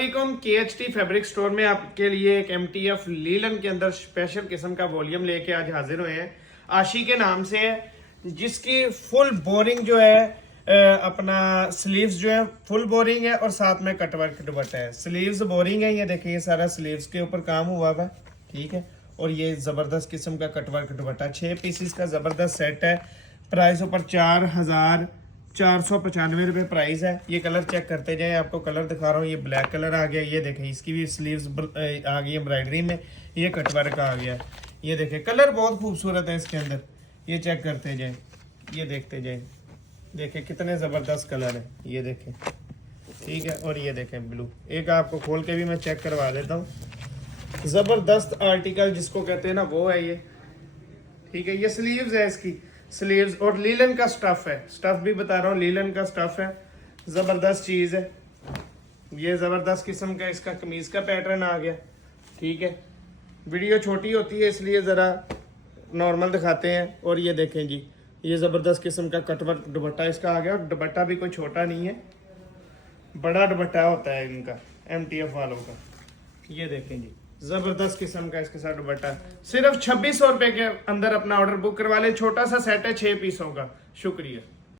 अस्सलामुअलैकुम KHT fabric store में आपके लिए एक MTF लीलन के अंदर स्पेशल किस्म का वॉल्यूम लेके आज हाजिर हुए हैं। आशी के नाम से है, जिसकी फुल बोरिंग जो है अपना स्लीव्स जो है फुल बोरिंग है और साथ में कटवर्क दुपट्टा है। स्लीव्स बोरिंग है, ये देखिए ये सारा स्लीव्स के ऊपर काम हुआ हुआ, ठीक है। और ये जबरदस्त किस्म का कटवर्क दुपट्टा 6 पीसेस का जबरदस्त सेट है। प्राइस ऊपर 4,495 रुपये प्राइस है। ये कलर चेक करते जाए, आपको कलर दिखा रहा हूँ। ये ब्लैक कलर आ गया, ये देखें इसकी भी स्लीव्स आ गई एम्ब्रॉयडरी में, ये कटवर्क आ गया। ये देखें कलर बहुत खूबसूरत है इसके अंदर, ये चेक करते जाए, ये देखते जाए, देखें कितने ज़बरदस्त कलर है, ये देखें, ठीक है। और ये देखें ब्लू, एक आपको खोल के भी मैं चेक करवा देता हूँ। ज़बरदस्त आर्टिकल जिसको कहते हैं ना वो है ये, ठीक है। ये स्लीव्स है इसकी, स्लीव्स और लीलन का स्टफ है, स्टफ भी बता रहा हूँ, लीलन का स्टफ है, जबरदस्त चीज है। ये जबरदस्त किस्म का इसका कमीज का पैटर्न आ गया, ठीक है। वीडियो छोटी होती है इसलिए जरा नॉर्मल दिखाते हैं। और ये देखें जी, ये जबरदस्त किस्म का कटवर्क दुपट्टा इसका आ गया। और दुपट्टा भी कोई छोटा नहीं है, बड़ा दुपट्टा होता है इनका MTF वालों का। ये देखें जी, जबरदस्त किस्म का इसके साथ दुपट्टा। सिर्फ 2600 रुपए के अंदर अपना ऑर्डर बुक करवा ले। छोटा सा सेट है 6 पीसों का। शुक्रिया।